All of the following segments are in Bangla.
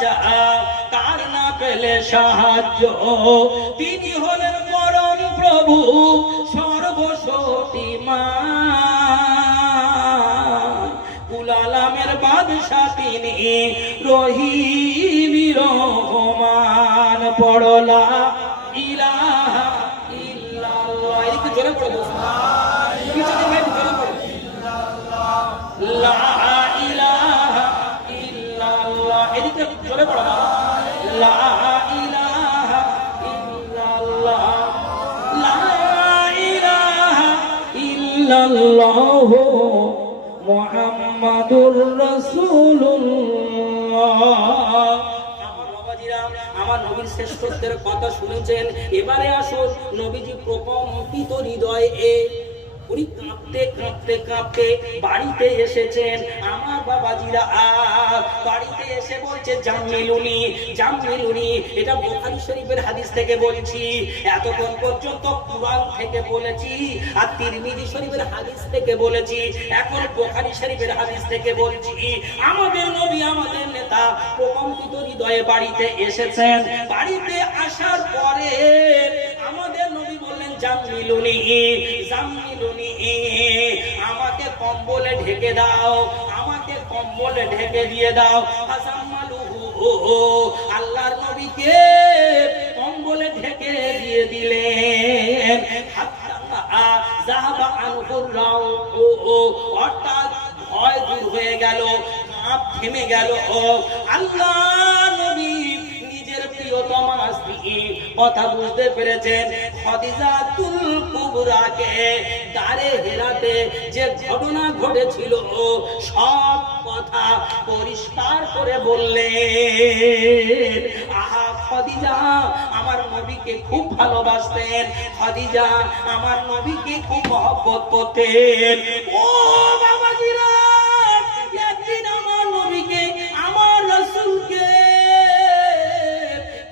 বাঁচা তার না পেলে সাহায্য। তিনি হলেন পরম প্রভু সর্বশক্তিমান, কুল আলামের বাদশা তিনি রহিম রহমান। পড়লা ইলাহা ইল্লাল্লাহ, এদিকে জোরে পড়ো দোস্ত, পিছনে ভাই জোরে পড়ো। লা ইলাহা ইল্লাল্লাহ, এদিকে জোরে পড়ো। লা ইলাহা ইল্লাল্লাহ, লা ইলাহা ইল্লাল্লাহ মুহাম্মাদুর রাসূলুল্লাহ। আমার নবীর শ্রেষ্ঠত্বের কথা শুনেছেন, এবারে আসুন নবীজি প্রকম্পিত হৃদয়ে উনি কাঁপতে কাঁপতে কাঁপতে বাড়িতে এসেছেন। আমার বাবাজিরা বাড়িতে এসে বলছে জামিলুনি জামিলুনি, এটা বুখারী শরীফের হাদিস থেকে বলছি। এতক্ষণ পর্যন্ত কুরআন থেকে বলেছি আর তিরমিজি শরীফের হাদিস থেকে বলেছি, এখন বুখারী শরীফের হাদিস থেকে বলছি। আমাদের নবী আমাদের নেতা প্রকম্পিত হৃদয়ে বাড়িতে এসেছেন। বাড়িতে আসার পরে আমাদের নবী বললেন জামিলুনি জামিলুনি, আমাকে কম্বলে ঢেকে দাও, আমাকে কম্বলে ঢেকে দিয়ে দাও। আল্লাহর নবীকে কম্বলে ঢেকে দিয়ে দিলেন। অর্থাৎ ভয় দূর হয়ে গেল, কাঁপ থেমে গেল। আল্লাহর নবী নিজের প্রিয়তমা স্ত্রী কথা বুঝতে পেরেছেন। খাদিজাতুল কুবরাকে গারে হেরাতে যে ঘটনা ঘটেছিল সব কথা পরিষ্কার করে বললেন। আহা, খাদিজা আমার নবীকে খুব ভালোবাসতেন, খাদিজা আমার নবীকে খুব মহব্বত করতেন। ও বাবাজিরা, একদিন আমার নবীকে আমার রাসূলকে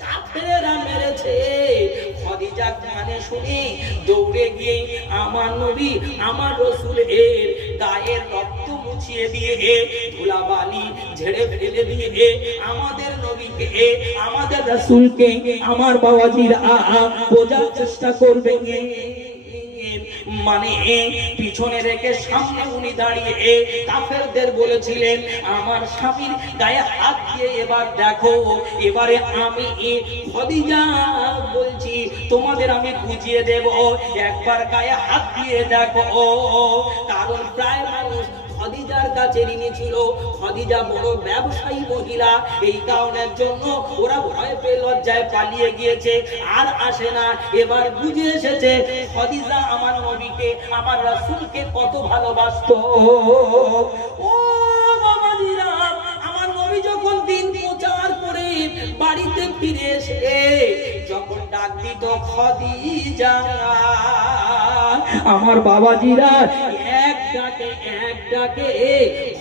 কাফেররা মেরেছে। খাদিজা কানে শুনে দৌড়ে গিয়ে আমার নবী আমার রাসূল এর গায়ের রক্ত মুছিয়ে দিয়ে ধুলাবালি ঝেড়ে ফেলে দিয়ে আমাদের নবীকে আমাদের রাসূলকে আমার বাবাজিরা বোঝার চেষ্টা করবেন। মানে পিছনে রেখে সামনে উনি দাঁড়িয়ে কাফেরদের বলেছিলেন, আমার স্বামীর গায়ে হাত দিয়ে এবার দেখো, এবারে আমি খাদিজা বলছি তোমাদের আমি বুঝিয়ে দেব, একবার গায়ে হাত দিয়ে দেখো। কারণ প্রায় মানুষ খাদিজার কাছে ঋণী ছিল। খাদিজা বড় ব্যবসায়ী মহিলা, এই কারণের জন্য ওরা ভয় পেয়ে লজ্জায় পালিয়ে গিয়েছে, আর আসে না। এবার বুঝে এসেছে খাদিজা আমার নবীকে আমার রাসূলকে কত ভালোবাসতো। ও বাবাজিরা, আমার নবী যখন দিন প্রচার করে বাড়িতে ফিরে এসে যখন ডাক দিত খাদিজা, আমার বাবাজিরা এক ডাকে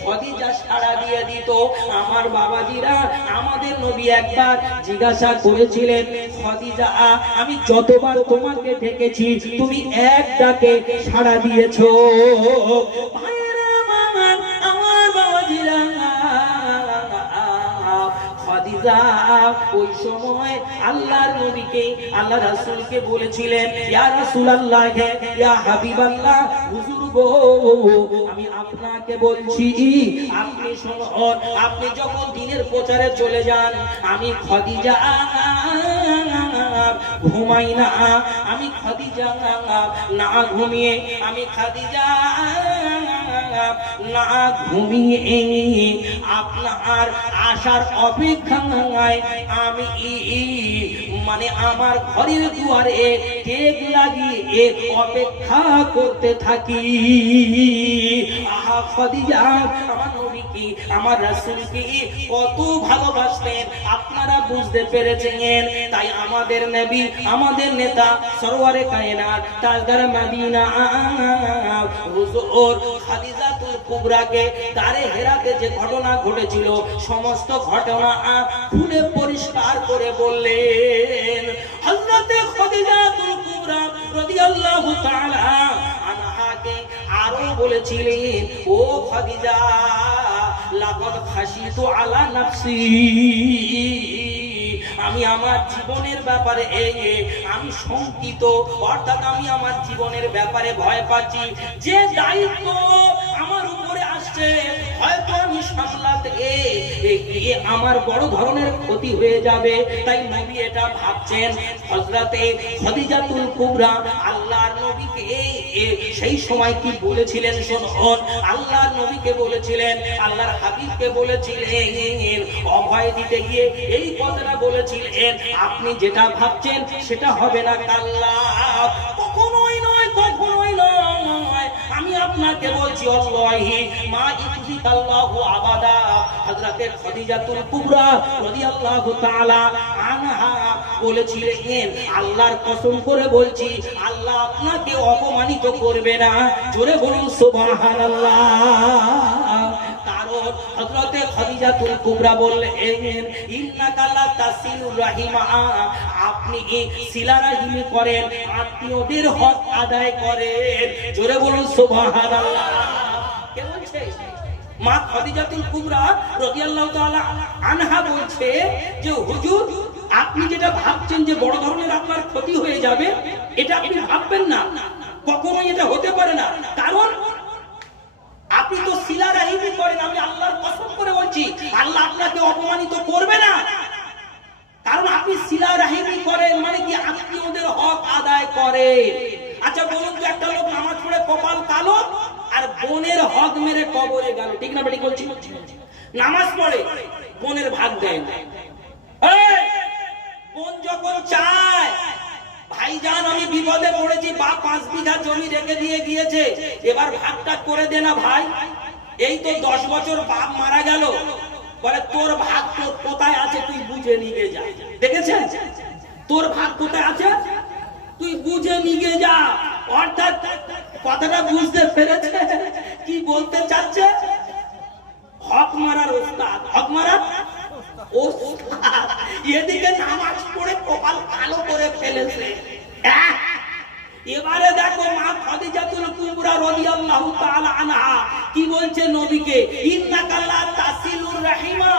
খাদিজা সাড়া দিয়ে দিত। আমার বাবাজিরা আমাদের নবী একবার জিজ্ঞাসা করেছিলেন, খাদিজা আমি যতবার তোমাকে ডেকেছি তুমি এক ডাকে সাড়া দিয়েছো। আমার বাবাজিরা খাদিজা ওই সময় আল্লাহর নবীকে আল্লাহ রাসূলকে বলেছিলেন, ইয়া রাসূলুল্লাহ, ইয়া হাবিবাল্লাহ, হুজুর গো আমি আপনাকে বলছি আপনি শুনুন, আপনি যখন দ্বীনের প্রচারে চলে যান আমি খাদিজা ঘুমাই না, আমি খাদিজা না ঘুমিয়ে আমি খাদিজা না ঘুমিয়ে আপনার আসার অপেক্ষায় আমি মানে আমার ঘরের দুয়ারে টেক লাগিয়ে অপেক্ষা করতে থাকি। আহা, খাদিজা আমার নবীকে আমার রাসূলকে কত ভালোবাসতেন আপনারা বুঝতে পেরেছেন। তাই আমাদের নবী আমাদের নেতা সরওয়ারে কায়নাত তাজদার মদিনা হুজুর খাদিজাতুল কুবরাকে গারে হেরাতে যে ঘটনা ঘটেছিল সমস্ত ঘটনা খুলে পরিষ্কার করে বললেন। হযরতে খাদিজাতুল কুবরা রাদিয়াল্লাহু তাআলা আনহাকে আরো বলেছিলেন, ও খাদিজা লাকাদ খাশিতু আলা নাফসি, আমি আমার জীবনের ব্যাপারে আমি শঙ্কিত, অর্থাৎ আমি আমার জীবনের ব্যাপারে ভয় পাচ্ছি। যে দায়িত্ব আমার উপরে আসছে হয়তো আমি সামলাতে আমার বড় ধরনের ক্ষতি হয়ে যাবে। তাই নবী এটা ভাবছেন। হযরতে খাদিজাতুল কুবরা আল্লাহর নবীকে সেই সময় কি বলেছিলেন শুনুন। আল্লাহর নবীকে বলেছিলেন, আল্লাহর হাবিবকে বলেছিলেন, অভয় দিতে গিয়ে এই কথাটা বলেছিলেন, আপনি যেটা ভাবছেন সেটা হবে না কাল্লা, কখনোই নয়, কখনোই নয়। আমি আপনাকে বলছি আল্লাহি মা ইউযিকাল্লাহু আবাদা। হযরতে খাদিজাতুল কুবরা রাদিয়াল্লাহু তাআলা আনহা বলেছিলেন, আল্লাহর কসম করে বলছি আল্লাহ আপনাকে অপমানিত করবে না। জোরে বলুন সুবহানাল্লাহ। কারণ হযরতে খাদিজাতুল কুবরা বললেন, ইন্নাকা লা তাসিলুর রাহিমা, আপনি সিলা রাহিমি করেন, আত্মীয়দের হক আদায় করেন। জোরে বলুন সুবহানাল্লাহ। কে বলছে? মা খাদিজাতুল কুবরা রাদিয়াল্লাহু তাআলা আনহা বলছে যে হুজুর, আপনি যেটা ভাবছেন যে বড় ধরনের আপনার ক্ষতি হয়ে যাবে, এটা আপনি ভাববেন না, কখনোই এটা হতে পারে না। কারণ আপনি তো সিলা রাহিমি করেন। আমি আল্লাহর কসম করে বলছি আল্লাহ আপনাকে অপমানিত করবে না, কারণ আপনি সিলা রাহিমি করেন, মানে কি আত্মীয়দের হক আদায় করে। আচ্ছা বলুন তো, একটা লোক নামাজ পড়ে কপাল কালো আর বোনের হক মেরে কবরে গেল, ঠিক না বেটি বলছি? নামাজ পড়ে বোনের ভাগ দেয় না। বোন যখন চায় ভাইজান আমি বিপদে পড়েছি, বাপ 5 বিঘা জমি রেখে দিয়ে গিয়েছে, এবার ভাগটা করে দে না ভাই, এই তো 10 বছর বাপ মারা গেল, বলে তোর ভাগ তোর কোথায় আছে তুই বুঝে নিয়ে যা। দেখেছেন? তোর ভাগ কোথায় আছে তুই বুঝে নিয়ে যা। অর্থাৎ কথাটা বুঝতে পেরেছে কি বলতে চাচ্ছে? হক মারার ওস্তাদ, হক মারার ওস্তাদ এদিকে নামাজ পড়ে কপাল কালো করে ফেলেছে। এবারে দেখো মা খাদিজাতুল কুবরা রাদিয়াল্লাহু তাআলা আনহা কি বলছে নবীকে, ইন্নাকা লা তাসিলুর রাহিমা,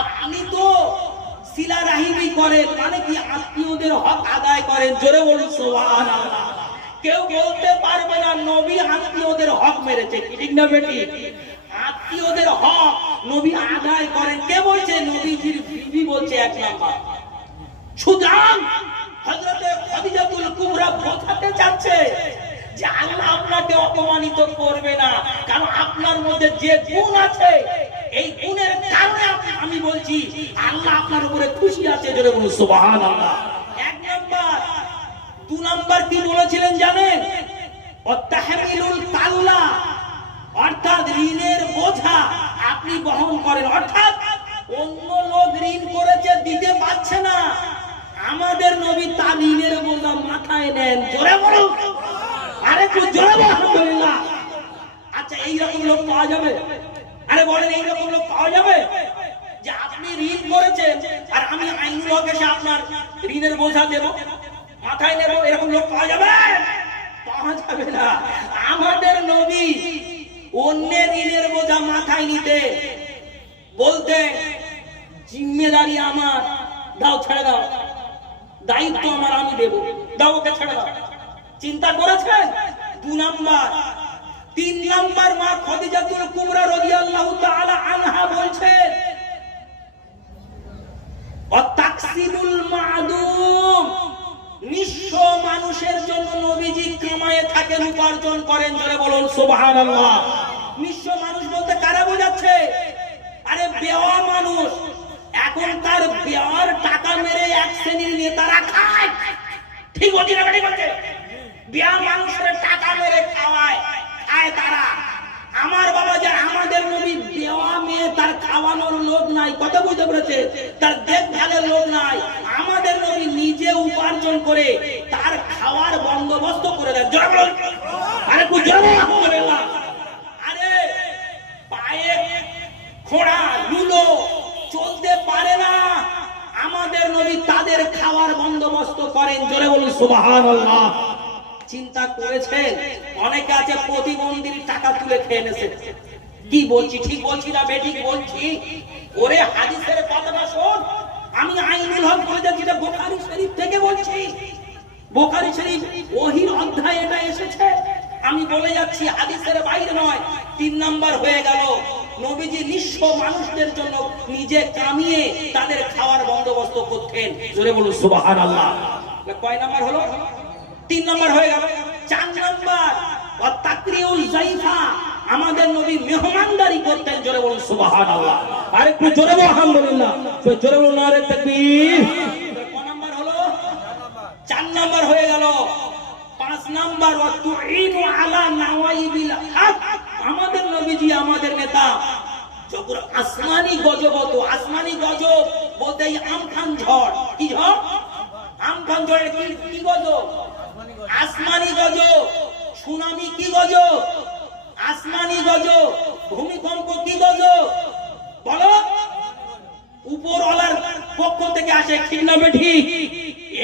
আপনি তো সিলা রাহিমি করেন, মানে কি আত্মীয়দের হক আদায় করেন। জোরে বলুন সুবহানাল্লাহ। কেউ বলতে পারবে না নবী আত্মীয়দের হক মেরেছে, ঠিক না বেটি? আত্মীয়দের হক নবী আদায় করেন। কে বলছে? নবীজির বিবি বলছে 1 নাম্বার। সুতরাং হযরতে খাদিজাতুল কুবরা বোঝাতে চাচ্ছে যে আল্লাহ আপনাকে অপমানিত করবে না, কারণ আপনার মধ্যে যে গুণ আছে এই গুণের কারণে আমি বলছি আল্লাহ আপনার উপরে খুশি আছে। জোরে বলুন সুবহানাল্লাহ। 1 নাম্বার। 2 নাম্বার কি বলেছিলেন জানেন? অত্তাহমিলুল কাল্লা, অর্থাৎ ঋণের বোঝা আপনি বহন করেন। অর্থাৎ অন্য লোক ঋণ করেছে, দিতে পারছে না, আমাদের নবী তার ঋণের বোঝা মাথায় নেন। জোরে বলুন, আরে তুই জোরে বল আলহামদুলিল্লাহ। আচ্ছা এইরকম লোক পাওয়া যাবে? আরে বলেন এইরকম লোক পাওয়া যাবে যে আপনি ঋণ করেছেন আর আমি আইনুল হক এসে আপনার ঋণের বোঝা দেব, মাথায় নেব? এরকম লোক পাওয়া যাবে? পাওয়া যাবে না। আমাদের নবী অন্যের ঋণের বোঝা মাথায় নিতে বলতে, জিম্মেদারি আমার, দাও ছেড়ে দাও, দায়িত্ব আমার, আমি দেব, দাও ওকে ছেড়ে দাও। চিন্তা করেছেন? 2 নাম্বার। 3 নাম্বার মা খাদিজাতুল কুবরা রাদিয়াল্লাহু তাআলা আনহা বলছেন, ওয়াতাকসিবুল মা'দুম, নিঃস্ব মানুষের জন্য নবীজি কামায়ে থাকেন, উপার্জন করেন। জোরে বলুন সুবহানাল্লাহ। নিঃস্ব মানুষ বলতে কারা বোঝাচ্ছে? আরে বেওয়া মানুষ। এখন তার বেওয়ার টাকা মেরে এক শ্রেণীর নেতারা খায়, ঠিক বলছি না বেটি বলছে? বেওয়া মানুষের টাকা মেরে খাওয়ায়, খায় তারা। আমার বাবা যে আমাদের নবী বেওয়া মেয়ে, তার খাওয়ানোর লোক নাই, কথা বুঝতে পেরেছে? তার দেখভালের লোক নাই। আমাদের নবী নিজে উপার্জন করে তার খাওয়ার বন্দোবস্ত করে দেন। জোরে বলুন, আরে তুই জোরে বল। আরে পায়ে খোঁড়া লুলো চলতে পারে না, আমাদের নবী তাদের খাওয়ার বন্দোবস্ত করেন। জোরে বলুন সুবহানাল্লাহ। চিন্তা করেছেন? অনেকে আছে প্রতিবন্ধীর টাকা তুলে খেয়ে নেছে, কি বলছি ঠিক বলছি না বেঠিক বলছি? ওরে হাদিসের কথাটা শোন, আমি আইনুল হক বলে যাচ্ছি, এটা বুখারী শরীফ থেকে বলছি। বুখারী শরীফ ওহীর অধ্যায় এটা এসেছে, আমি বলে যাচ্ছি, হাদিসের বাইরে নয়। 3 নাম্বার হয়ে গেল, নবীজি নিঃস্ব মানুষদের জন্য নিজে কামিয়ে তাদের খাওয়ার বন্দোবস্ত করতেন। জোরে বলুন সুবহানাল্লাহ। কয় নাম্বার হলো? 3 নাম্বার হয়ে গেল। 4 নাম্বার তাকরিউল যায়ফা, আমাদের নবী মেহমানদারি করতেন। জোরে বলুন সুবহানাল্লাহ। আর একটু জোরে বলুন আলহামদুলিল্লাহ। জোরে বলুন নারে তাকবীর। কয় নাম্বার হলো? 4 নাম্বার হয়ে গেল। 5 নাম্বার ওয়াতুইনু আলা নাওয়াইবিল হক, আমাদের নবীজি, আমাদের নেতা যখন আসমানি গজব হতো, আসমানি গজব বলতে এই আমফান ঝড়, কি ঝড়? আমফান ঝড়ের কি গজব? আসমানি গজব। সুনামি কি গজব? আসমানি গজব। ভূমিকম্প কি গজব? বলো। উপরওয়ালার পক্ষ থেকে আসে, ঠিক না বেঠিক?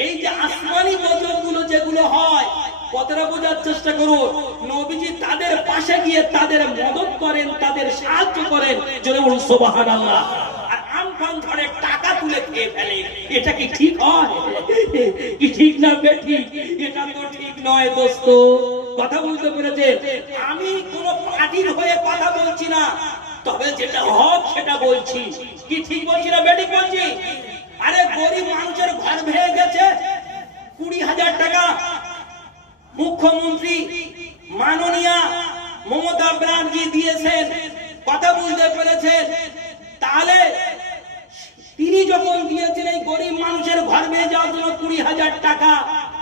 এই যে আসমানি গজবগুলো যেগুলো হয়, কতটা বোঝার চেষ্টা করুন। নবীজি তাদের পাশে গিয়ে তাদের মদত করেন, তাদের সাহায্য করেন। জোরে বলুন সুবহানাল্লাহ। আর আমফান ঝড়ে টাকা তুলে খেয়ে ফেলে, এটা কি ঠিক হয়? কি ঠিক না বেঠিক? এটা তো ঠিক নয় দোস্ত। কথা বুঝতে পেরেছেন? আমি কোন পার্টির হয়ে কথা বলছি না, তবে যেটা হক সেটা বলছি। কি ঠিক বলছি না বেঠিক বলছি? আরে গরিব মানুষের ঘর ভেঙে গেছে, 20,000 টাকা মুখ্যমন্ত্রী মাননীয়া মমতা ব্যানার্জি দিয়েছেন। কথা বুঝতে পেরেছেন? তাহলে তিনি যখন দিয়েছেন এই গরিব মানুষের ঘর ভেঙে যাওয়ার জন্য 20,000 টাকা,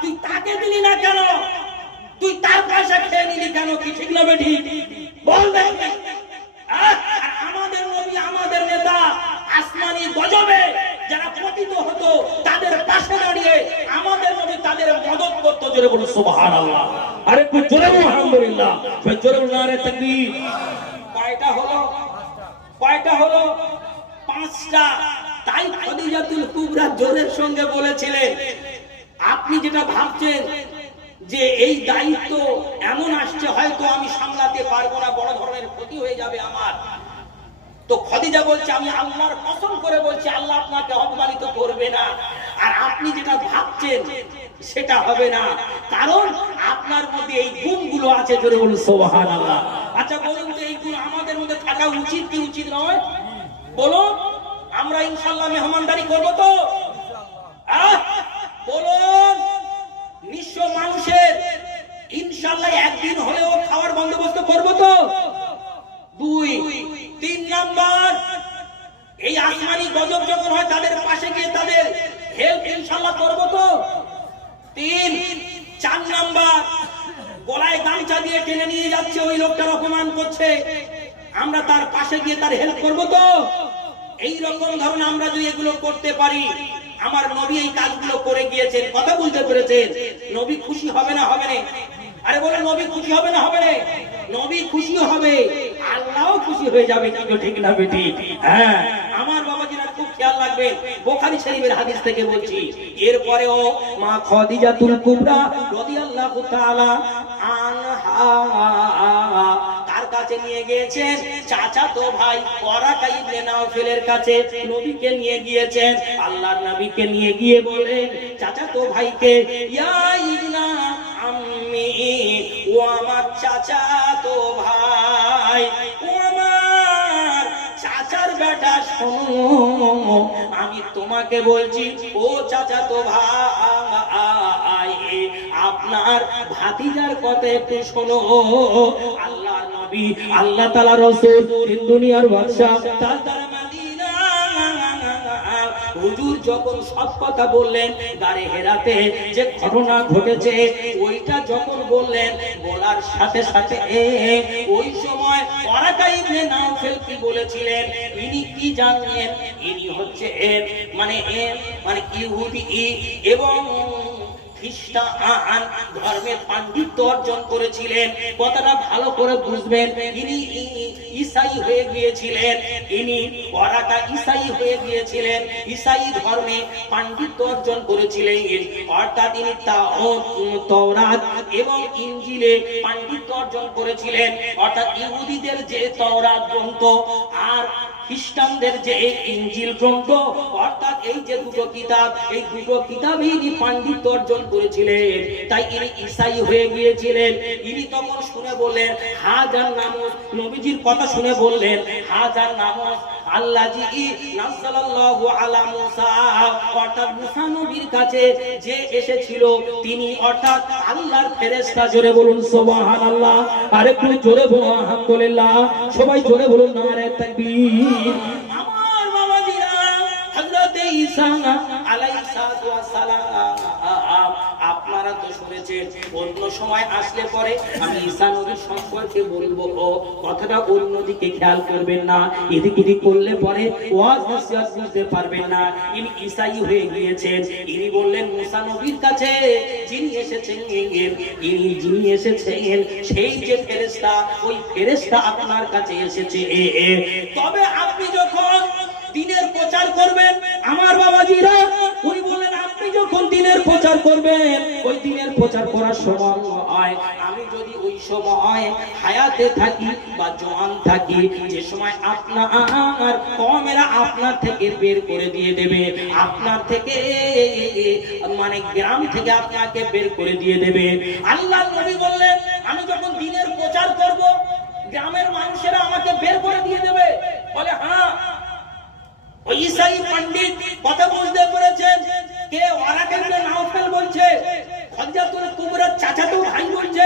তুই তাকে দিলি না কেন? তুই তার পয়সা খেয়ে নিলি কেন? কি ঠিক না বেঠিক? বল দেখি। আমাদের নবী, আমাদের নেতা আসমানি গজবে যারা পতিত হতো তাদের পাশে দাঁড়িয়ে আমাদের নবী তাদের মদত করত। জোরে বলুন সুবহানাল্লাহ। আরে একটু জোরে বলুন আলহামদুলিল্লাহ। জোরে বলুন নারে তাকবীর। কয়টা হলো? কয়টা হলো? 5টা। তাই খাদিজাতুল কুবরা জোরের সঙ্গে বলেছিলেন, আপনি যেটা ভাবছেন যে এই দায়িত্ব এমন আসছে হয়তো আমি সামলাতে পারবো না, বড় ধরনের ক্ষতি হয়ে যাবে আমার, তো খাদিজা বলছে আমি আল্লাহর কসম করে বলছি আল্লাহ আপনাকে অপমানিত করবে না। আর আপনি যেটা ভাবছেন সেটা হবে না, কারণ আপনার মধ্যে এই গুণগুলো আছে। জোরে বলুন সুবহানাল্লাহ। আচ্ছা বলুন তো এই গুণ আমাদের মধ্যে থাকা উচিত কি উচিত নয়? বলুন। আমরা ইনশাআল্লাহ মেহমানদারি করব তো? বলুন। নিঃস্ব মানুষের ইনশাআল্লাহ একদিন হলেও খাওয়ার বন্দোবস্ত করব তো? 2 3 নাম্বার, এই আসমানি গজব যখন হয় তাদের পাশে গিয়ে তাদের হেল্প ইনশাআল্লাহ করব তো? 3 4 নাম্বার, গলায় গামছা দিয়ে টেনে নিয়ে যাচ্ছে, ওই লোকটার অপমান করছে, আমরা তার পাশে গিয়ে তার হেল্প করব তো? এই রকম ধরনের আমরা যদি এগুলো করতে পারি, আমার নবী এই কাজগুলো করে গিয়েছেন। কথা বলতে পেরেছেন? নবী খুশি হবে না হবে না? আরে বলে নবী খুশি হবে না হবে না? নবী খুশি হবে, আল্লাহও খুশি হয়ে যাবে। কিন্তু ঠিক না বেটি? হ্যাঁ, আমার বাবাজিরা খুব খেয়াল রাখবে, বুখারী শরীফের হাদিস থেকে বলছি। এরপরেও মা খাদিজাতুল কুবরা রাদিয়াল্লাহু তাআলা আনহা তার কাছে নিয়ে গিয়েছেন চাচাতো ভাই ওয়ারাকা ইবনে নাওফেলের কাছে নবীকে নিয়ে গিয়েছেন। আল্লাহর নবীকে নিয়ে গিয়ে বলেন চাচাতো ভাইকে, ইয়া ইবনা আম্মি, ও আমার চাচাতো ভাই, ও আমার চাচার বেটা, শোনো আমি তোমাকে বলছি, ও চাচাতো ভাই, আপনার ভাতিজার কথা একটু শোনো। আল্লাহর নবী, আল্লাহ তাআলার রাসূল, তিন দুনিয়ার বাদশা, তাজদার মদিনা হুজুর যখন সব কথা বললেন, গারে হেরাতে যে ঘটনা ঘটেছে ওইটা যখন বললেন, বলার সাথে সাথে ওই সময় ওয়ারাকা ইবনে নাওফেল কি বলেছিলেন? ইনি কি জানেন? ইনি হচ্ছে মানে ইহুদি এবং খ্রিস্টান ধর্মের পাণ্ডিত্য অর্জন করেছিলেন। কথাটা ভালো করে বুঝবেন, ইনি ঈসাই হয়ে গিয়েছিলেন, ইনি ওয়ারাকা ঈসাই হয়ে গিয়েছিলেন, ঈসাই ধর্মে পাণ্ডিত্য অর্জন করেছিলেন। অর্থাৎ ইনি তাওরাত এবং ইনজিলে পাণ্ডিত্য অর্জন করেছিলেন। অর্থাৎ ইহুদিদের যে তাওরাত গ্রন্থ আর খ্রিস্টানদের যে ইনজিল গ্রন্থ, অর্থাৎ এই যে দুটো কিতাব, এই দুটো কিতাবই ইনি পাণ্ডিত্য অর্জন করেছিলেন। তাই ইনি ঈসাই হয়ে গিয়েছিলেন। ইনি তখন শুনে বললেন হাজার নামুস, নবীজির কথা শুনে বললেন হাজার নামুস আল্লাজি নাযালাল্লাহু আলা মুসা, অর্থাৎ মুসা নবীর কাছে যে এসেছিল তিনি অর্থাৎ আল্লাহর ফেরেশতা। জোরে বলুন সুবহানাল্লাহ, আর একটু জোরে বলুন আলহামদুলিল্লাহ, সবাই জোরে বলুন নারে তাকবীর। আমার বাবাজিরা, হযরত ঈসা আলাইহিস সালাম আপনারা তো শুনেছেন, অন্য সময় আসলে পরে আমি ঈসা নবীর সম্পর্কে বলবো, কথাটা অন্যদিকে খেয়াল করবেন না, এদিক ওদিক করলে পরে ওয়াজ নসিহত বুঝতে পারবেন না। ইনি ঈসাই হয়ে গিয়েছেন। ইনি বললেন মুসা নবীর কাছে যিনি এসেছেন, যিনি এসেছেন সেই যে ফেরেশতা, ওই ফেরেশতা আপনার কাছে এসেছে। তবে আপনি যখন দ্বীনের প্রচার করবেন, আমার বাবাজিরা, উনি বলেন আপনি যখন দ্বীনের প্রচার করবেন, ওই দ্বীনের প্রচার করার সময় আমি যদি ওই সময় হায়াতে থাকি বা জওয়ান থাকি, যে সময় আপনার কওমেরা আপনার থেকে বের করে দিয়ে দেবে, আপনার থেকে মানে গ্রাম থেকে আপনাকে বের করে দিয়ে দেবে। আল্লাহ নবী বললেন আমি যখন দ্বীনের প্রচার করব, গ্রামের মানুষেরা আমাকে বের করে দিয়ে দেবে। বলে হ্যাঁ, ওই ঈসাই পণ্ডিত কথা বুঝতে পেরেছেন। কে? ওয়ারাকা ইবনে নাওফেল বলছে, খদিজাতুল কুবরার চাচাতো ভাই বলছে,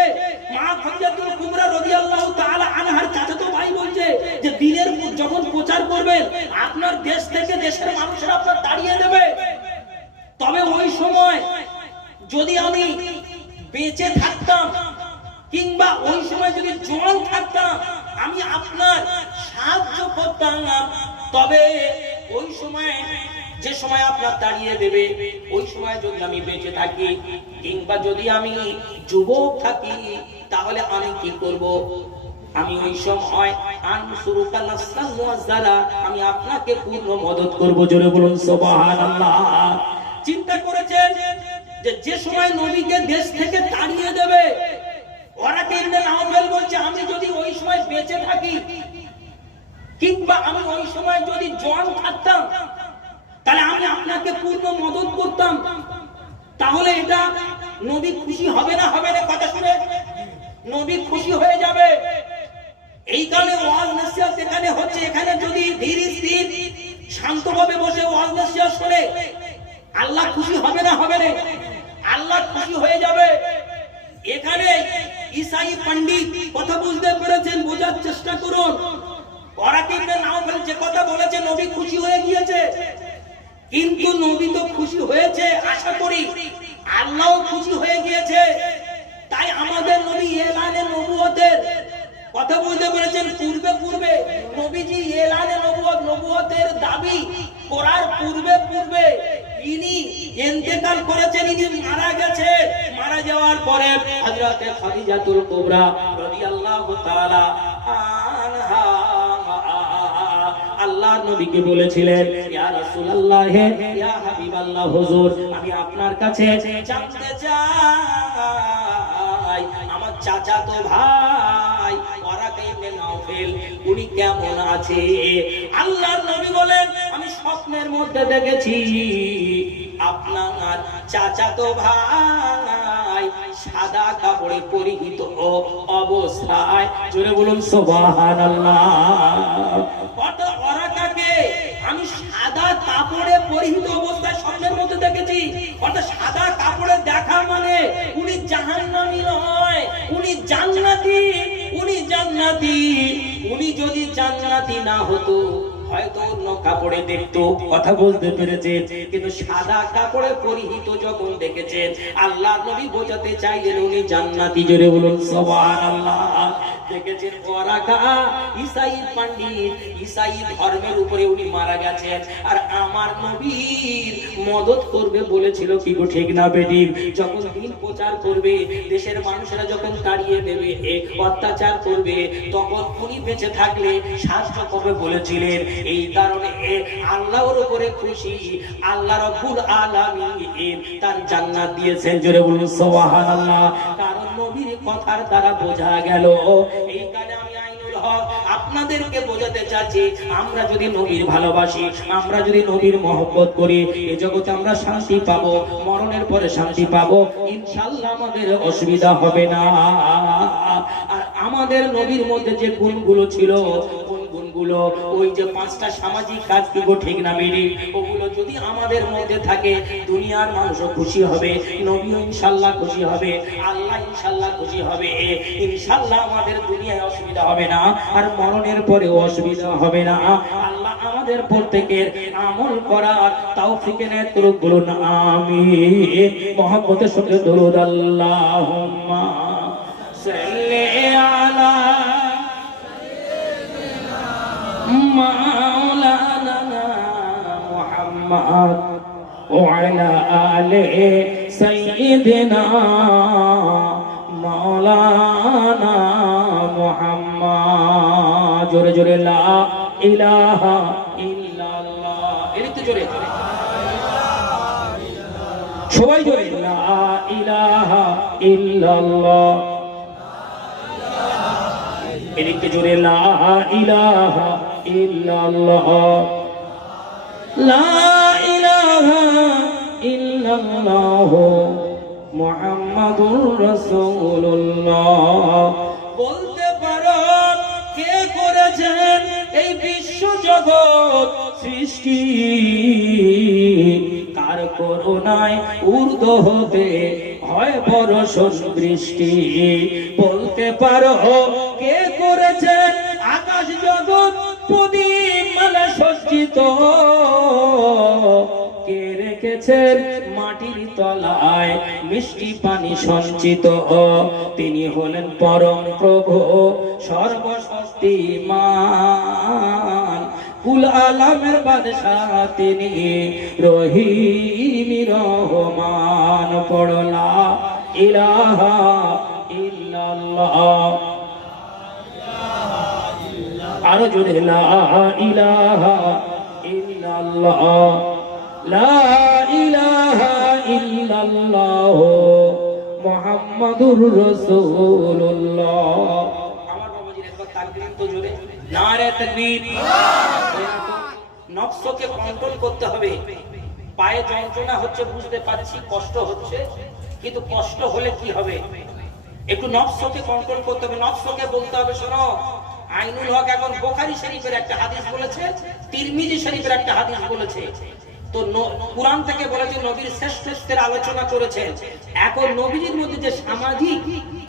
মা খদিজাতুল কুবরা রাদিয়াল্লাহু তাআলা আনহার চাচাতো ভাই বলছে যে দ্বীনের যখন প্রচার করবেন আপনার দেশ থেকে দেশের মানুষেরা আপনার তাড়িয়ে দেবে। তবে ওই সময় যদি আমি বেঁচে থাকতাম কিংবা ওই সময় যদি জওয়ান থাকতাম, আমি আপনার সাহায্য করতাম। তবে ওই সময় যে সময় আপনার তাড়িয়ে দেবে, ওই সময় যদি আমি বেঁচে থাকি কিংবা যদি আমি যুবক থাকি, তাহলে আমি কি করব? আমি ওই সময় আনসুরুকা নাসরান মুআজ্জালা, আমি আপনাকে পূর্ণ মদদ করব। জোরে বলুন সুবহানাল্লাহ। চিন্তা করেছেন যে যে সময় নবীকে দেশ থেকে তাড়িয়ে দেবে, ওয়ারাকা ইবনে নাওফেল বলছে আমি যদি ওই সময় বেঁচে থাকি কিংবা আমি ওই সময় যদি জওয়ান থাকতাম, তাহলে আমি আপনাকে পূর্ণ মদদ করতাম। তাহলে এটা নবী খুশি হবে না? হবে না? কথা শুনে নবী খুশি হয়ে যাবে। এই কারণে ওয়াজ নসিহত এখানে হচ্ছে, এখানে যদি ধীর স্থির শান্তভাবে বসে ওয়াজ নসিহত শুনে, আল্লাহ খুশি হবে না? হবে না? আল্লাহ খুশি হয়ে যাবে। এখানে ঈসাই পণ্ডিত কথা বুঝতে পেরেছেন, বোঝার চেষ্টা করুন। ওয়ারাকা ইবনে নাওফেল যে কথা বলেছে নবী খুশি হয়ে গিয়েছে, কিন্তু নবী তো খুশি হয়েছে, আশা করি আল্লাহও খুশি হয়ে গিয়েছে। তাই আমাদের নবী এলানে নবুয়তের কথা বলতে পেরেছেন। পূর্বে নবীজি এলানে নবুয়তের দাবি করার পূর্বে ইনি ইন্তেকাল করেছেন, ইনি মারা গেছে। মারা যাওয়ার পরে হযরতে খাদিজাতুল কুবরা রাদিয়াল্লাহু তাআলা আনহা আল্লাহর নবীকে বলেছিলেন ইয়া রাসূলুল্লাহ, ইয়া হাবিবাল্লাহ, হুজুর আমি আপনার কাছে জানতে চাই আমার চাচাতো ভাই ওয়ারাকা ইবনে নাওফেল উনি কেমন আছে। আল্লাহর নবী বলেন আমি স্বপ্নের মধ্যে দেখেছি আপনার চাচাতো ভাই সাদা কাপড়ে পরিহিত অবস্থায়। জোরে বলুন সুবহানাল্লাহ। ওয়ারাকাকে আমি সাদা কাপড়ে পরিহিত অবস্থায় স্বপ্নের মধ্যে দেখেছি। অর্থাৎ সাদা কাপড়ে দেখা মানে উনি জাহান্নামী নয়, উনি জান্নাতি। উনি জান্নাতি। উনি যদি জান্নাতি না হতো, হয়তো অন্য কাপড়ে দেখতো, কথা বলতে পেরেছেন, কিন্তু সাদা কাপড়ে পরিহিত যখন দেখেছেন আল্লাহ নবী বোঝাতে চাইলেন উনি জান্নাতি। জোরে বলুন সুবহানাল্লাহ। দেখেছেন ওয়ারাকা ঈসাই পণ্ডিত, ঈসাই ধর্মের উপরে উনি মারা গেছেন, আর আমার নবীর মদত করবে বলেছিল কি গো, ঠিক না বেটি? যখন দিন প্রচার করবে, দেশের মানুষেরা যখন তাড়িয়ে দেবে, অত্যাচার করবে, তখন উনি বেঁচে থাকলে সাহায্য করবে বলেছিলেন। এই কারণে আল্লাহর উপরে খুশি, আল্লাহ রাব্বুল আলামিন তার জান্নাত দিয়েছেন। জোরে বলুন সুবহানাল্লাহ। কারণ নবীর কথার দ্বারা বোঝা গেল। এই কারণে আমি আইনুল হক আপনাদেরকে বোঝাতে চাচ্ছি, আমরা যদি নবীর ভালোবাসি, আমরা যদি নবীর মহব্বত করি, এই জগতে আমরা শান্তি পাবো, মরণের পরে শান্তি পাবো ইনশাআল্লাহ, আমাদের অসুবিধা হবে না। আর আমাদের নবীর মধ্যে যে গুণগুলো ছিল, গুণগুলো ওই যে 5টা সামাজিক কাজ কি গো, ঠিক না মেরি? ওগুলো যদি আমাদের মধ্যে থাকে, দুনিয়ার মানুষও খুশি হবে, নবীও ইনশাআল্লাহ খুশি হবে, আল্লাহ ইনশাআল্লাহ খুশি হবে, ইনশাআল্লাহ আমাদের দুনিয়ায় অসুবিধা হবে না, আর মরণের পরেও অসুবিধা হবে না। আল্লাহ আমাদের প্রত্যেকের আমল করার তৌফিক এনায়েত করুক, বলুন আমিন। মুহাম্মদের সঙ্গে দরুদ, আল্লাহুম্মা সাল্লি আলা মাওলানা মুহাম্মদ ওয়া আলা আলি সাইয়্যিদিনা মাওলানা মুহাম্মদ। জোরে জোরে লা ইলাহা ইল্লাল্লাহ, এদিকে জোরে সবাই জোরে লা ইলাহা ইল্লাল্লাহ, এদিকে জোরে লা ইলাহা ইল্লাল্লাহ, লা ইলাহা ইল্লাল্লাহ মুহাম্মাদুর রাসূলুল্লাহ। বলতে পারো কে করেছেন এই বিশ্ব জগৎ সৃষ্টি? কার করুণায় উর্ধ হতে হয় বর্ষণ বৃষ্টি? বলতে পারো কে করেছেন আকাশ জগৎ প্রদীপ মালা সজ্জিত? কে রেখেছেন মাটির তলায় মিষ্টি পানি সঞ্চিত? তিনি হলেন পরম প্রভু সর্বশক্তিমান, কুল আলামের বাদশাহ তিনি রহিম রহমান। পড়লা ইলাহা ইল্লাল্লাহ, আরো জোরে লা ইলাহা ইল্লাল্লাহ, লা ইলাহা ইল্লাল্লাহ মুহাম্মাদুর রাসূলুল্লাহ। আমার বাবাজির একবার তাকবীর তো জোরে, নারে তাকবীর। নফসকে কন্ট্রোল করতে হবে। পায়ে যন্ত্রণা হচ্ছে বুঝতে পারছি, কষ্ট হচ্ছে, কিন্তু কষ্ট হলে কি হবে? একটু নফসকে কন্ট্রোল করতে হবে। নফসকে বলতে হবে শোনো, আইনুল হক এখন বুখারী শরীফের একটা হাদিস বলেছে, তিরমিজি শরীফের একটা হাদিস বলেছে, তো কুরআন থেকে বলেছে নবীর শ্রেষ্ঠত্বের আলোচনা করেছেন। এখন নবীর মধ্যে যে সামাজিক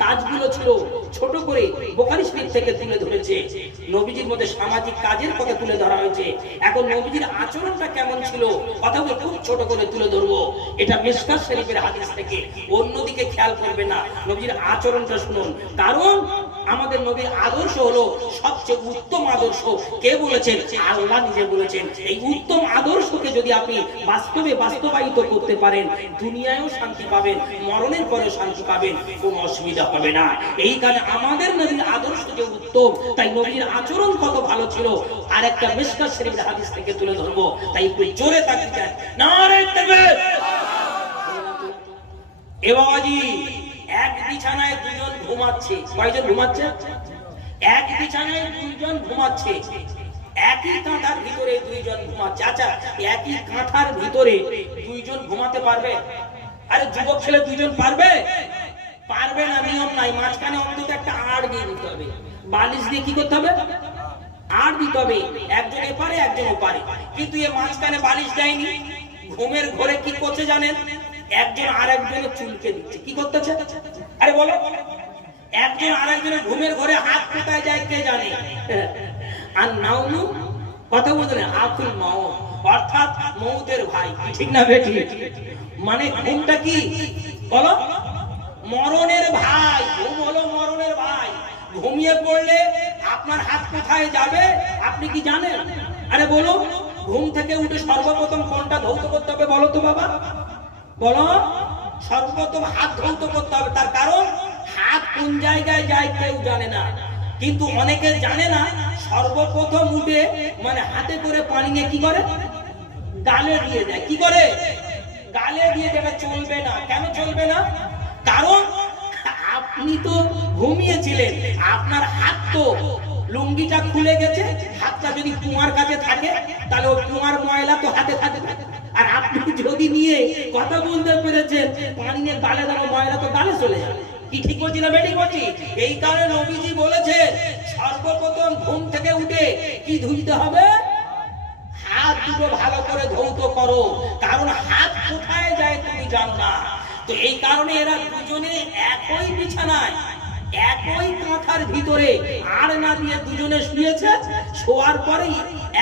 কাজগুলো ছিল ছোট করে বুখারী শরীফ থেকে তুলে ধরেছে। নবীর মধ্যে সামাজিক কাজের কথা তুলে ধরা হয়েছে। এখন নবীর আচরণটা কেমন ছিল কথাগুলো খুব ছোট করে তুলে ধরবো। এটা মিশকাত শরীফের হাদিস থেকে, অন্যদিকে খেয়াল করবে না, নবীর আচরণটা শুনুন। কারণ আমাদের নবীর আদর্শ হলো সবচেয়ে উত্তম আদর্শ। কে বলেছেন? আল্লাহ নিজে বলেছেন। এই উত্তম আদর্শকে যদি আপনি বাস্তবে বাস্তবায়িত করতে পারেন, দুনিয়ায়ও শান্তি পাবেন, মরণের পরেও শান্তি পাবেন, কোনো অসুবিধা হবে না। এই কারণে আমাদের নবীর আদর্শ যে উত্তম, তাই নবীর আচরণ কত ভালো ছিল আর একটা মিশকাত শরীফের হাদিস থেকে তুলে ধরবো। তাই একটু জোরে তাকিয়ে নারে তাকবীর। এ বাবাজি, এক বিছানায় দুজন ঘুমাচ্ছে। কয়জন ঘুমাচ্ছে? এক বিছানায় দুইজন ঘুমাচ্ছে, একই কাঁথার ভিতরে দুইজন ঘুমাচ্ছে। আচ্ছা, একই কাঁথার ভিতরে দুইজন ঘুমাতে পারবে? আরে যুবক ছেলে দুইজন পারবে? পারবে না, নিয়ম নাই। মাঝখানে অন্তত একটা আড় দিয়ে দিতে হবে, বালিশ দিয়ে কি করতে হবে? আড় দিতে হবে, একজন এপারে একজন ওপারে। কিন্তু এ মাঝখানে বালিশ দেয়নি। ঘুমের ঘরে কি করছে জানেন? একজন আর একজনের চুলকে দিচ্ছে। কি করতেছে? আরে বলো, একজন আর একজনের ঘুমের ঘরে হাত কোথায় যায় কে জানে? আর নাউনু কথা বলতে আকুল মাউত, অর্থাৎ মৌতের ভাই, ঠিক না বেটি? মানে ঘুমটা কি বলো? মরণের ভাই। ঘুম হলো মরণের ভাই। ঘুমিয়ে পড়লে আপনার হাত কোথায় যাবে আপনি কি জানেন? আরে বলো, ঘুম থেকে উঠে সর্বপ্রথম কোনটা ধৌত করতে হবে বলো তো বাবা, বলো। সর্বপ্রথম হাত ধৌত করতে হবে। তার কারণ হাত কোন জায়গায় যায় কেউ জানে না, কিন্তু অনেকে জানে না। সর্বপ্রথম উঠে মানে হাতে করে পানি নিয়ে কি করে? গালে দিয়ে দেয়। কি করে? গালে দিয়ে দেবে। চলবে না। কেন চলবে না? কারণ আপনি তো ঘুমিয়েছিলেন, আপনার হাত তো লুঙ্গিটা খুলে গেছে। হাতটা যদি কুয়ার কাছে থাকে তাহলে ওই কুয়ার ময়লা তো হাতে থাকে। আর আপনি যদি নিয়ে কথা বলতে পেরেছেন পানি নিয়ে গালে দাঁড়ো, ময়লা তো গালে চলে যাবে। কি ঠিক বলছি না বেটি বলছি? এই কারণে নবীজি বলেছে সর্বপ্রথম ঘুম থেকে উঠে কি ধুইতে হবে? হাত দুটো ভালো করে ধৌত করো, কারণ হাত কোথায় যায় তুমি জানো না। তো এই কারণে এরা দুজনে একই বিছানায় একই কাঁথার ভিতরে আর না দিয়ে দুজনে শুয়েছে। শোয়ার পরেই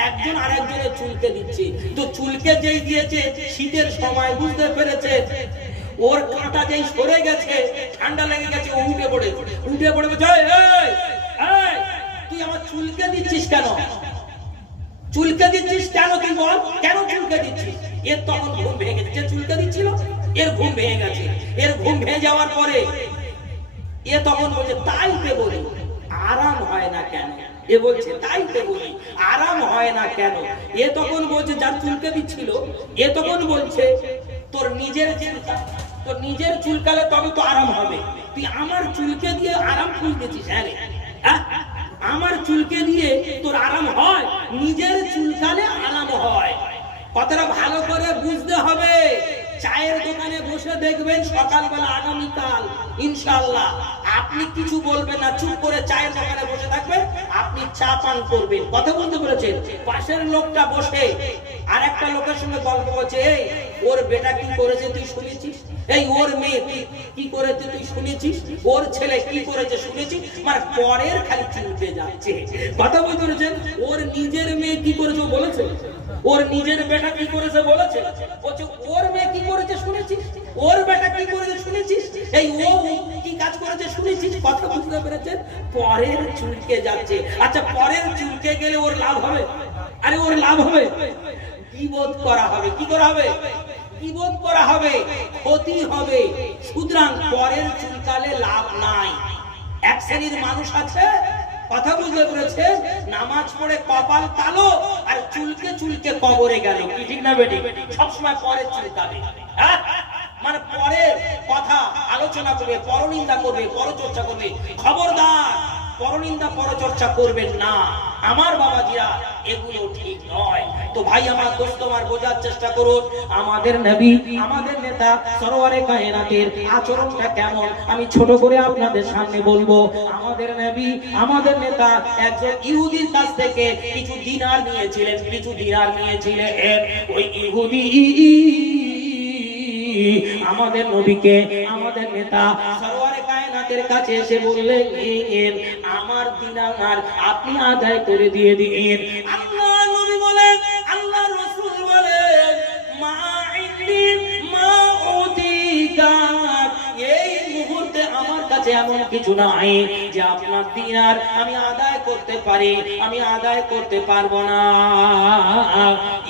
একজন আরেকজনের চুলকে দিচ্ছে। তো চুলকে যেই দিয়েছে শীতের সময়, বুঝতে পেরেছে ওর কাঁটা যেই সরে গেছে, ঠান্ডা লেগে গেছে, ও উঠে পড়ে বলছে তুই আমার চুলকে দিচ্ছিস কেন? চুলকে দিচ্ছিস কেন? তুই বল কেন চুলকে দিচ্ছিস? এর তখন ঘুম ভেঙে গেছে। চুলকে দিচ্ছিল, এর ঘুম ভেঙে গেছে। এর ঘুম ভেঙে যাওয়ার পরে এ তখন বলছে তাইতে বলি আরাম হয় না কেন? এ বলছে তাইতে বলি আরাম হয় না কেন? এ তখন বলছে যার চুলকে দিচ্ছিল, এ তখন বলছে তোর নিজের চুলকালে তবে তো আরাম হবে। তুই আমার চুলকে দিয়ে আরাম খুঁজতেছিস? হ্যাঁ রে, আমার চুলকে দিয়ে তোর আরাম হয়? নিজের চুলকালে আরাম হয়। কথাটা ভালো করে বুঝতে হবে। চায়ের দোকানে বসে দেখবেন সকালবেলা আগামীকাল ইনশাআল্লাহ আপনি কিছু বলবেন না, চুপ করে চায়ের দোকানে বসে থাকবেন, আপনি চা পান করবেন। কথা বলতে পেরেছেন? পাশের লোকটা বসে আর একটা লোকের সঙ্গে গল্প করছে, এই ওর বেটা কি করেছে তুই শুনেছিস? এই ওর মেয়ে কি করেছে তুই শুনেছিস? ওর ছেলে কি করেছে শুনেছিস? মানে পরের খালি চুলকে যাচ্ছে। কথা বলতে পেরেছেন? ওর নিজের মেয়ে কি করেছে বলেছে? ওর নিজের বেটা কি করেছে বলেছে? বলছে ওর মেয়ে কি করেছে শুনেছিস? ওর বেটা কি করেছে শুনেছিস? এই ও কি কাজ করেছে শুনেছিস? কথা বুঝতে পেরেছেন? পরের চুলকে যাচ্ছে। আচ্ছা, পরের চুলকে গেলে ওর লাভ হবে? আরে ওর লাভ হবে, বিপদ করা হবে। কি করা হবে? বিপদ করা হবে, ক্ষতি হবে। সুতরাং পরের চুলকালে লাভ নাই। এক শ্রেণীর মানুষ আছে, কথা বুঝতে পেরেছে, নামাজ পড়ে কপাল কালো আর চুলকে চুলকে কবরে গেল। কি ঠিক না বেটি? সবসময় পরের চুলকাবে, হ্যাঁ? মানে পরের কথা আলোচনা করবে, পরনিন্দা করবে, পরচর্চা করবে। খবরদার, পরনিন্দা পরচর্চা করবেন না আমার বাবাজিরা, এগুলো ঠিক নয়। তো ভাই আমার, দোস্ত আমার, বোঝার চেষ্টা করুন আমাদের নবী, আমাদের নেতা সরওয়ারে কায়নাতের আচরণটা কেমন আমি ছোট করে আপনাদের সামনে বলবো। আমাদের নবী, আমাদের নেতা একজন ইহুদির কাছ থেকে কিছু দিনার নিয়েছিলেন। ওই ইহুদি আমাদের নবীকে, আমাদের নেতা সরওয়ারে কায়নাতের কাছে এসে বললেন, আমার দিনার আপনি আদায় করে দিয়ে দিন। আল্লাহ নবী বলেন, আল্লাহ রাসূল বলেন, মা ইনদি মা উতিকা, এই মুহূর্তে আমার কাছে এমন কিছু নাই যে আপনার দিনার আমি আদায় করতে পারি, আমি আদায় করতে পারবো না।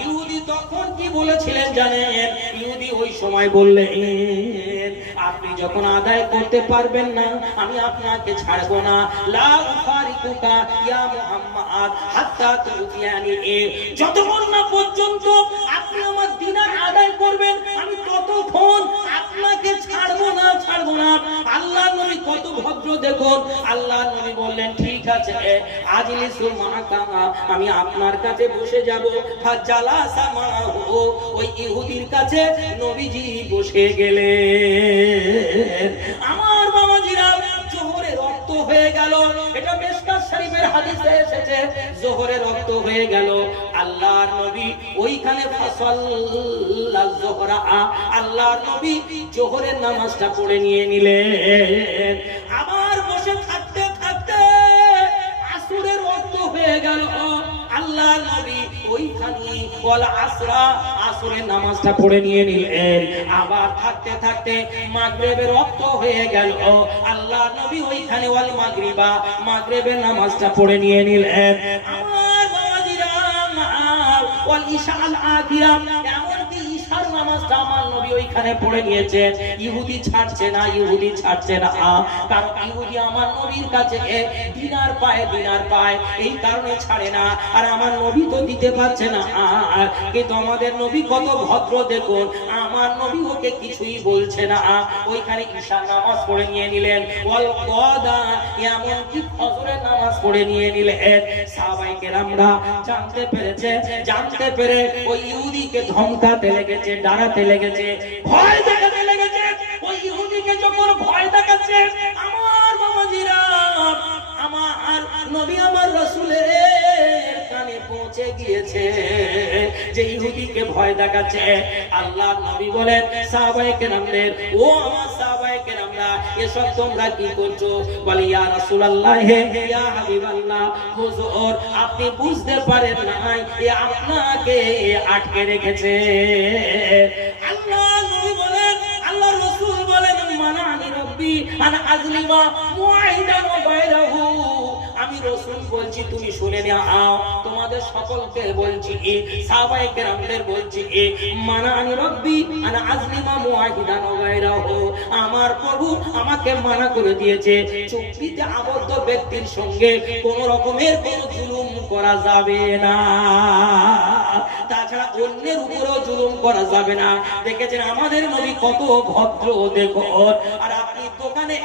ইহুদি তখন কি বলেছিলেন জানেন? ইহুদি ওই সময় বললেন, আপনি যখন আদায় করতে পারবেন না আমি আপনাকে ছাড়বো না। লা উফারিকুকা ইয়া মুহাম্মদ হাত্তা তুতিয়ানি, যতক্ষণ না পর্যন্ত আপনি আমার দিনার আদায় করবেন আমি ততক্ষণ আপনাকে ছাড়বো না। আল্লাহ নবী কত ভদ্র দেখুন। আল্লাহ নবী বললেন, ঠিক আছে আজলিসু মাকা, আমি আপনার কাছে বসে যাব। ফাজালাসা মাহু, ওই ইহুদির কাছে নবীজি বসে গেলেন। আমার বাবাজিরা, জোহরে রক্ত হয়ে গেল। এটা মিশকাত শরীফের হাদিসে এসেছে, জোহরে রক্ত হয়ে গেল। আল্লাহর নবী ওইখানে ফাসাল্লা যোহরা, আল্লাহর নবী জোহরের নামাজটা পড়ে নিয়ে নিলেন। আবার বসে থাকতে থাকতে আসরের রক্ত হয়ে গেল। আল্লাহর নবী ওইখানে ওয়াল আসরা আসরের নামাজটা পড়ে নিয়ে নিলেন। আবার থাকতে থাকতে মাগরিবের ওয়াক্ত হয়ে গেল, আল্লাহ নবী ওইখানে ওয়াল মাগরিবা মাগরিবের নামাজটা পড়ে নিয়ে নিলেন। আমার বাবাজিরা ওয়াল ইশা আল আখিরা, এমনকি ইশার নামাজটা আমার নবী ওইখানে পড়ে নিয়েছেন। ইহুদি ছাড়ছে না, ইহুদি ছাড়ছে না, কারণ ইহুদি আমার নবীর কাছে দিনার পায়, এই কারণে ছাড়ে না। আর আমার নবী তো দিতে পারছে না, কিন্তু আমাদের নবী কত ভদ্র দেখুন, আমার নবী ওকে কিছুই বলছে না। ওইখানে ঈশার নামাজ পড়ে নিয়ে নিলেন, ওয়াল কদা, এমনকি ফজরের নামাজ পড়ে নিয়ে নিলেন। সাহাবায়ে কেরামরা জানতে পেরে ওই ইহুদিকে ধমকাতে লেগেছে, ডারাতে লেগেছে, ভয় দেখাতে লেগেছে। ওই ইহুদিকে যখন ভয় দেখাচ্ছে, আমার বাবাজিরা, আমার নবী আমার রাসূলের কানে পৌঁছে গিয়েছে যে ইহুদিকে ভয় দেখাচ্ছে। আল্লাহর নবী বলেন সাহাবায়ে কেরামদের, ও আমার সাহাবায়ে কেরামরা, এসব তোমরা কি করছো? বলে ইয়া রাসূলুল্লাহ, ইয়া হাবিবাল্লাহ, হুজুর আপনি বুঝতে পারেন নাই, এ আপনাকে আটকে রেখেছে। আল্লাহ নবী বলেন, আল্লাহ রাসূল বলেন, মানানি রব্বি আন আজলিমা মুআইদান ওয়া গায়রাহু, আমি রাসূল বলছি, তুমি শুনে নাও, তোমাদের সকলকে বলছি, সাহাবায়ে কেরামদের বলছি, মানানি রব্বি আন আজলিমা মুআইদান ওয়া গায়রাহু, আমার প্রভু আমাকে মানা করে দিয়েছে চুক্তিতে আবদ্ধ ব্যক্তির সঙ্গে কোন রকমের কোন জুলুম করা যাবে না, তাছাড়া অন্যের উপরও জুলুম করা যাবে না। দেখেছেন আমাদের নবী কত ভদ্র দেখুন। আর আপনি দোকানে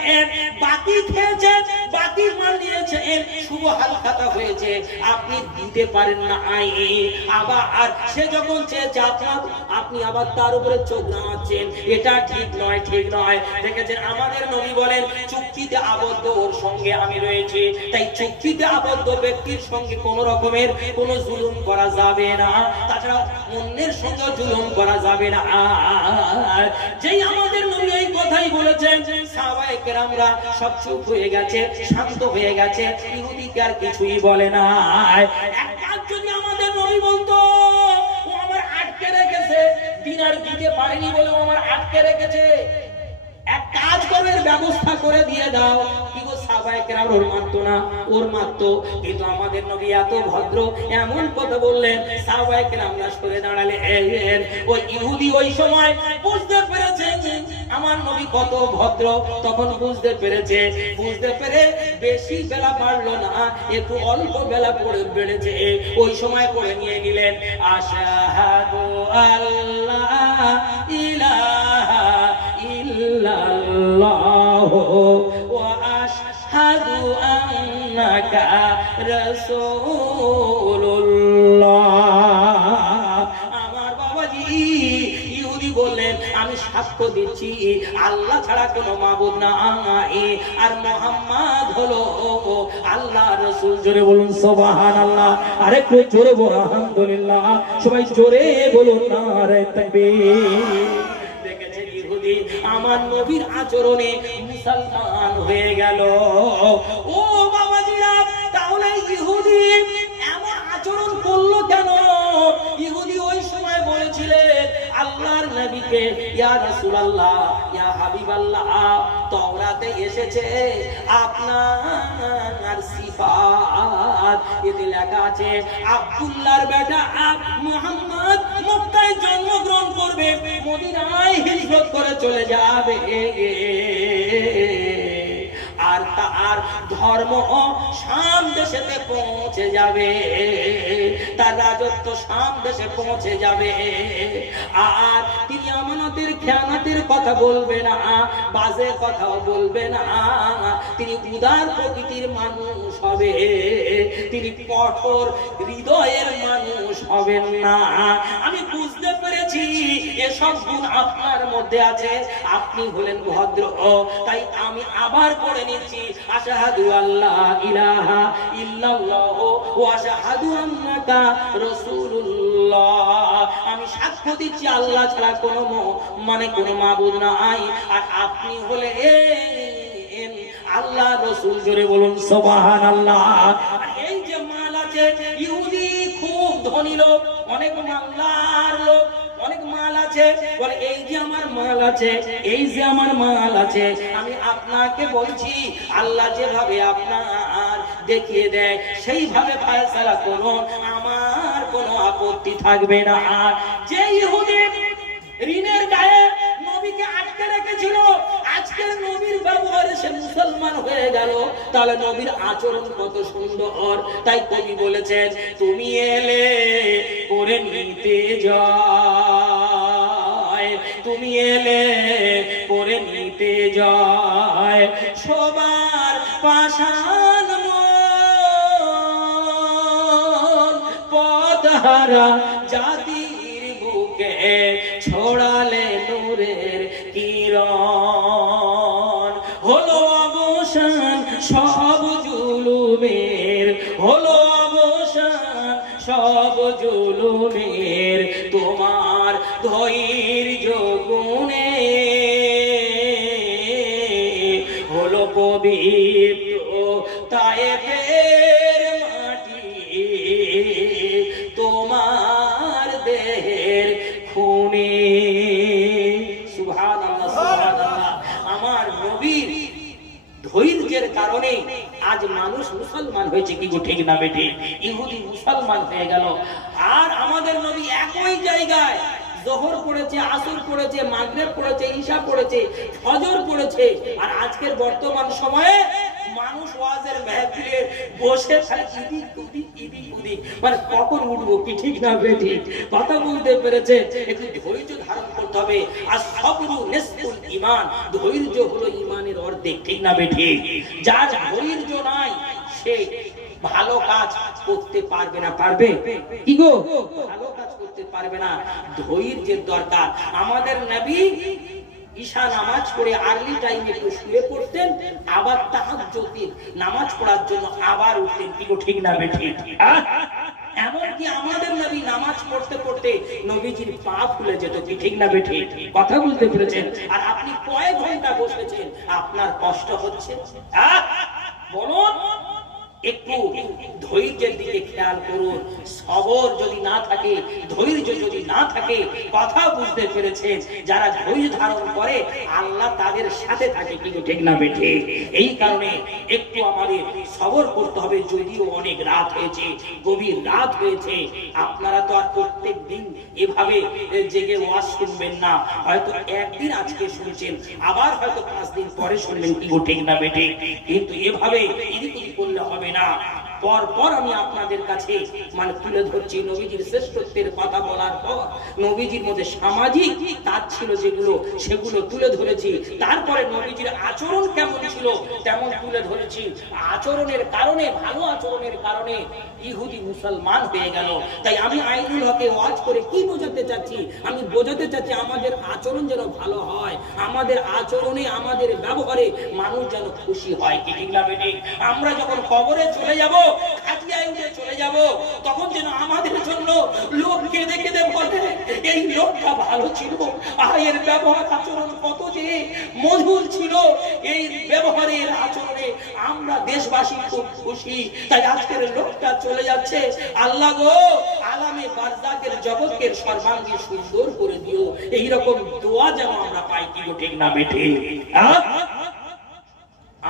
বাকি খেয়েছেন, বাকি মাল নিয়েছেন, শুভ হালখাতা হয়েছে, আপনি দিতে পারেন না, আবার আর সে যখন চেয়েছে আপনি আবার তার উপরে চোখ নামাচ্ছেন, এটা ঠিক নয়, ঠিক নয়। দেখেছেন আমাদের নবী বলেন চুক্তিতে আবদ্ধ ওর সঙ্গে আমি রয়েছি, তাই চুক্তিতে আবদ্ধ ব্যক্তির সঙ্গে কোন রকমের কোন জুলুম করা যাবে না, তাছাড়া অন্যের সঙ্গে জুলুম করা যাবে না। যেই আমাদের নবী এই কথাই বলেছেন, সাহাবায়ে কেরামরা সব চুপ হয়ে গেছে, শান্ত হয়ে গেছে, ইহুদিকে আর কিছুই বলে না। একবার যদি আমাদের নবী বলতো ও আমার আটকে রেখেছে, দিনার দিতে পারেনি বলে ও আমার আটকে রেখেছে, এক কাজ করে ব্যবস্থা করে দিয়ে দাও, কি গো সাহাবায়ে কেরাম ওর মানতো না, ওর মানতো, কিন্তু আমাদের নবী এত ভদ্র, এমন কথা বললেন, সাহাবায়ে কেরামরা সরে দাঁড়ালেন। ওই ইহুদি ওই সময় বুঝতে পেরেছে আমার নবী কত ভদ্র, তখন বুঝতে পেরে বেশি বেলা বাড়লো না, একটু অল্প বেলা পড়ে বেড়েছে, ওই সময় করে নিয়ে নিলেন আশহাদু আল্লাহ ইলাহা ইল্লাল্লাহ ওয়া আশহাদু আন্নাকা রাসূলুল্লাহ। আমার বাবাজি ইহুদি বললেন আমি সাক্ষ্য দিচ্ছি আল্লাহ ছাড়া কোনো মাবুদ নাই, আর মুহাম্মদ হলো আল্লাহর রাসূল। জোরে বলুন সুবহানাল্লাহ, আরে একটু জোরে বলুন আলহামদুলিল্লাহ, সবাই জোরে বলুন নারে তাকবীর। আমার নবীর আচরণে মুসলমান হয়ে গেল। ও বাবাজিরা, তাহলে ইহুদি এমন আচরণ করলো কেন? ইহুদি ওই সময় বলেছিলেন আল্লাহর নবীকে, ইয়া রাসূলুল্লাহ, ইয়া হাবিবাল্লাহ, তাওরাতে এসেছে আপনার সিফাত, এতে লেখা আছে আব্দুল্লাহর বেটা মুহাম্মদ মক্কায় জন্মগ্রহণ করবে, মদিনায় হিজরত করে চলে যাবে, আর তার ধর্ম শাম দেশেতে পৌঁছে যাবে, তার রাজত্ব শাম দেশে পৌঁছে যাবে, আর তিনি আমানতের খেয়ানতের কথা বলবে না, বাজে কথাও বলবে না, তিনি উদার প্রকৃতির মানুষ হবে, তিনি কঠোর হৃদয়ের মানুষ হবেন না। আমি বুঝতে পেরেছি এসব গুণ আপনার মধ্যে আছে, আপনি হলেন ভদ্র, তাই আমি আবার পড়ে নিচ্ছি আশহাদু আল্লাহ ইলাহা ইল্লাল্লাহ ওয়া আশহাদু আন্নাকা রাসূলুল্লাহ, আমি সাক্ষ্য দিচ্ছি আল্লাহ ছাড়া কোনো কোনো মাবুদ নাই, আর আপনি হলেন আল্লাহ রাসূল। জোরে বলুন সুবহানাল্লাহ। এই যে মাল আছে, ইহুদি খুব ধনী লোক, আল্লাহর লোক, অনেক মাল আছে, বলে এই যে আমার মাল আছে, এই যে আমার মাল আছে, আমি আপনাকে বলছি আল্লাহ যেভাবে আপনার দেখিয়ে দেয় সেইভাবে ফয়সালা করুন, আমার কোনো আপত্তি থাকবে না। আর যে ইহুদি ঋণের গায়ে নবীকে আটকে রেখেছিল, আজকের নবীর ব্যবহারে সে মুসলমান হয়ে গেল, তাহলে নবীর আচরণ কত সুন্দর। তাই কবি বলেছেন, তুমি এলে করে নিতে যায়, তুমি এলে করে নিতে যায় সবার পাষাণ মন, পথহারা জাতির বুকে ছড়ালে নূরের কিরণ। হলো অবসান সব জুলুমের, হলো অবসান সব জুলুমের, তোমার ধৈর্য গুণে হলো পবিত্র তায়েফের মাটি, তোমার দেহের খুনে। সুবহানাল্লাহ, সুবহানাল্লাহ। আমার নবীর ধৈর্যের কারণে আজ মানুষ মুসলমান হয়েছে, কি গো ঠিক না বেঠি? ইহুদি মুসলমান হয়ে গেল। আর আমাদের নবী একই জায়গায় যোহর পড়েছে, আসর পড়েছে, মাগরিব পড়েছে, ঈশা পড়েছে, ফজর পড়েছে। আর আজকের বর্তমান সময়ে মানুষ ওয়াজের মাহফিলে বসে খালি ইদিক উদিক ইদিক উদিক, মানে কখন উঠবো, কি ঠিক না বেঠি? কথা বলতে পেরেছে? একটু ধৈর্য ধারণ করতে হবে। আর সবরু নিসফুল ঈমান, ধৈর্য হলো ঈমানের অর্ধেক, ঠিক না বেঠি? যার ধৈর্য নাই সে ভালো কাজ করতে পারবে না। পারবে কি গো? ভালো কাজ করতে পারবে না। ধৈর্যের দরকার। আমাদের নবী ঈশা নামাজ পড়ে আর্লি টাইমে একটু শুয়ে পড়তেন, আবার তাহাজ্জুদের নামাজ পড়ার জন্য আবার উঠতেন, কি গো ঠিক না বেঠি? এমনকি আমাদের নবী নামাজ পড়তে পড়তে নবীজির পা ফুলে যেত, কি ঠিক না বেঠি? কথা বলতে পেরেছেন? আর আপনি কয়েক ঘন্টা বসেছেন, আপনার কষ্ট হচ্ছে? বলুন, একটু ধৈর্যের দিকে খেয়াল করুন। সবর যদি না থাকে, ধৈর্য যদি না থাকে, কথা বুঝতে পেরেছেন? যারা ধৈর্য ধারণ করে আল্লাহ তাদের সাথে থাকে, কিন্তু ঠিক না বেঠে? এই কারণে একটু আমাদের সবর করতে হবে। যদিও অনেক রাত হয়েছে, গভীর রাত হয়েছে, আপনারা তো আর প্রত্যেক দিন এভাবে জেগে ওয়াজ শুনবেন না। হয়তো একদিন আজকে শুনছেন, আবার হয়তো 5 দিন পরে শুনবেন, কি ঠিক না বেঠে? কিন্তু এভাবে এদিক ওদিক করলে হবে না। পর আমি আপনাদের কাছে মানে তুলে ধরছি নবীজির শ্রেষ্ঠত্বের কথা বলার পর নবীজির মধ্যে সামাজিক কাজ ছিল যেগুলো, সেগুলো তুলে ধরেছি। তারপরে নবীজির আচরণ কেমন ছিল তেমন তুলে ধরেছি। আচরণের কারণে, ভালো আচরণের কারণে ইহুদি মুসলমান হয়ে গেল। তাই আমি আইনুল হকে ওয়াজ করে কি বোঝাতে চাচ্ছি? আমি বোঝাতে চাচ্ছি আমাদের আচরণ যেন ভালো হয়, আমাদের আচরণে, আমাদের ব্যবহারে মানুষ যেন খুশি হয়, কি ঠিক না বেটি? আমরা যখন কবরে চলে যাব, খাটিয়ায় উঠে চলে যাব, তখন যেন আমাদের জন্য লোক কেঁদে কেঁদে বলে এই লোকটা ভালো ছিল, এর ব্যবহার আচরণ কত যে মধুর ছিল, এই ব্যবহারের আচরণে আমরা দেশবাসী খুব খুশি। তাই আজকের লোকটা চলে যাচ্ছে, আল্লাহ গো আলামে বারজাকের জগৎকে সর্বাঙ্গীন সুন্দর করে দিও, এইরকম দোয়া যেন আমরা পাই, কি ঠিক না বেঠে?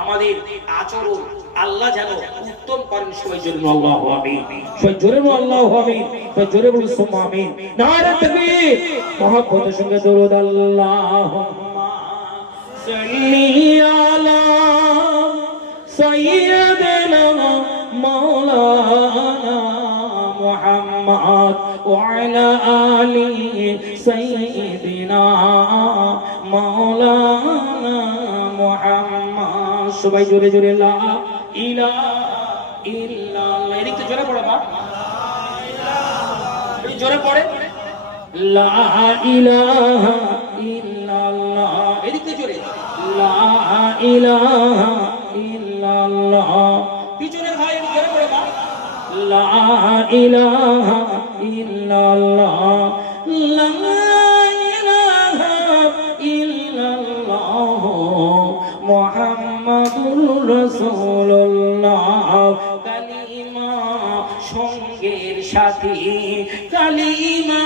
আমাদের আচরণ আল্লাহ যেন উত্তম করেন। সবাই জোরে আল্লাহু আমিন, সবাই জোরে আল্লাহু আমিন, সবাই জোরে বলুন সুবহান আমিন। নারে তাকবীর, মহব্বতের সঙ্গে দরুদ। আল্লাহুম্মা সাল্লি আলা সাইয়্যিদিনা মাওলানা মুহাম্মদ ওয়া আলা আলি সাইয়্যিদিনা মাওলানা মুহাম্মদ। সবাই জোরে জোরে লা ইলাহা ইল্লাল্লাহ। এদিকে জোরে পড়ো বাবা, এই জোরে পড়ে লা ইলাহা ইল্লাল্লাহ। এদিকে জোরে লা ইলাহা ইল্লাল্লাহ। পিছনের ভাই জোরে পড়ো বাবা, লা ইলাহা ইল্লাল্লাহ, লা ইলাহা ইল্লাল্লাহ মুহাম্মাদুর রাসূলুল্লাহ। কালিমা সঙ্গের সাথী কালিমা